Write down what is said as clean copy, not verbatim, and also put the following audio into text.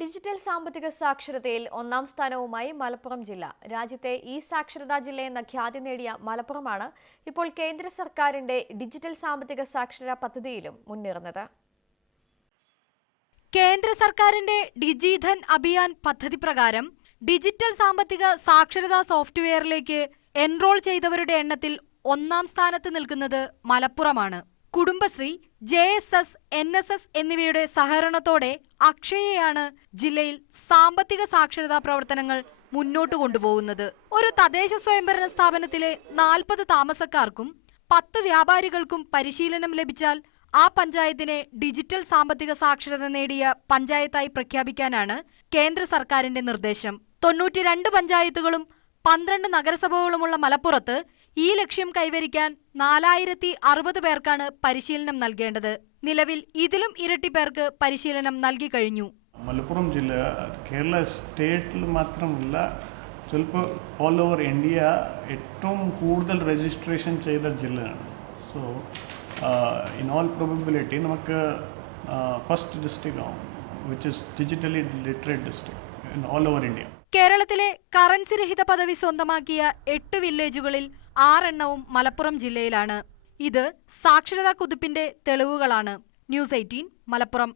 Digital സാമ്പത്തിക സാക്ഷരതയിൽ ഒന്നാം സ്ഥാനവുമായി മലപ്പുറം ജില്ല. രാജ്യത്തെ സാക്ഷരതാ ജില്ല എന്ന ഖ്യാതി നേടിയ മലപ്പുറമാണ് ഇപ്പോൾ കേന്ദ്ര സർക്കാരിന്റെ ഡിജിറ്റൽ സാമ്പത്തിക സാക്ഷരതാ പദ്ധതിയിലും മുന്നേറുന്നത്. കേന്ദ്ര സർക്കാരിന്റെ ഡിജിധൻ അഭിയാൻ പദ്ധതി പ്രകാരം ഡിജിറ്റൽ സാമ്പത്തിക സാക്ഷരതാ സോഫ്റ്റ്വെയറിലേക്ക് എൻറോൾ ചെയ്തവരുടെ എണ്ണത്തിൽ ഒന്നാം സ്ഥാനത്ത് നിൽക്കുന്നത് മലപ്പുറമാണ്. കുടുംബശ്രീ, JSS, NSS എന്നിവയുടെ സഹകരണത്തോടെ അക്ഷയയാണ് ജില്ലയിൽ സാമ്പത്തിക സാക്ഷരതാ പ്രവർത്തനങ്ങൾ മുന്നോട്ട് കൊണ്ടുപോകുന്നത്. ഒരു തദ്ദേശ സ്വയംഭരണ സ്ഥാപനത്തിലെ 40 താമസക്കാർക്കും 10 വ്യാപാരികൾക്കും പരിശീലനം ലഭിച്ചാൽ ആ പഞ്ചായത്തിനെ ഡിജിറ്റൽ സാമ്പത്തിക സാക്ഷരത നേടിയ പഞ്ചായത്തായി പ്രഖ്യാപിക്കാനാണ് കേന്ദ്ര സർക്കാരിന്റെ നിർദ്ദേശം. 92 പഞ്ചായത്തുകളും 12 നഗരസഭകളുമുള്ള മലപ്പുറത്ത് ഈ ലക്ഷ്യം കൈവരിക്കാൻ 4060 പേർക്കാണ് പരിശീലനം നൽകേണ്ടത്. നിലവിൽ ഇതിലും ഇരട്ടി പേർക്ക് പരിശീലനം നൽകി കഴിഞ്ഞു. മലപ്പുറം ജില്ല കേരള സ്റ്റേറ്റിൽ മാത്രമല്ല, ചിലപ്പോൾ ഓൾ ഓവർ ഇന്ത്യ ഏറ്റവും കൂടുതൽ രജിസ്ട്രേഷൻ ചെയ്ത ജില്ലയാണ്. സോ ഇൻ ഓൾ പ്രോബബിലിറ്റി നമുക്ക് ഫസ്റ്റ് ഡിസ്ട്രിക്റ്റ് ആവും, which is digitally literate district in all over India. കേരളത്തിലെ കറൻസി രഹിത പദവി സ്വന്തമാക്കിയ 8 വില്ലേജുകളിൽ 6 എണ്ണവും മലപ്പുറം ജില്ലയിലാണ്. ഇത് സാക്ഷരതാ കുതിപ്പിന്റെ തെളിവുകളാണ്. ന്യൂസ് 18 മലപ്പുറം.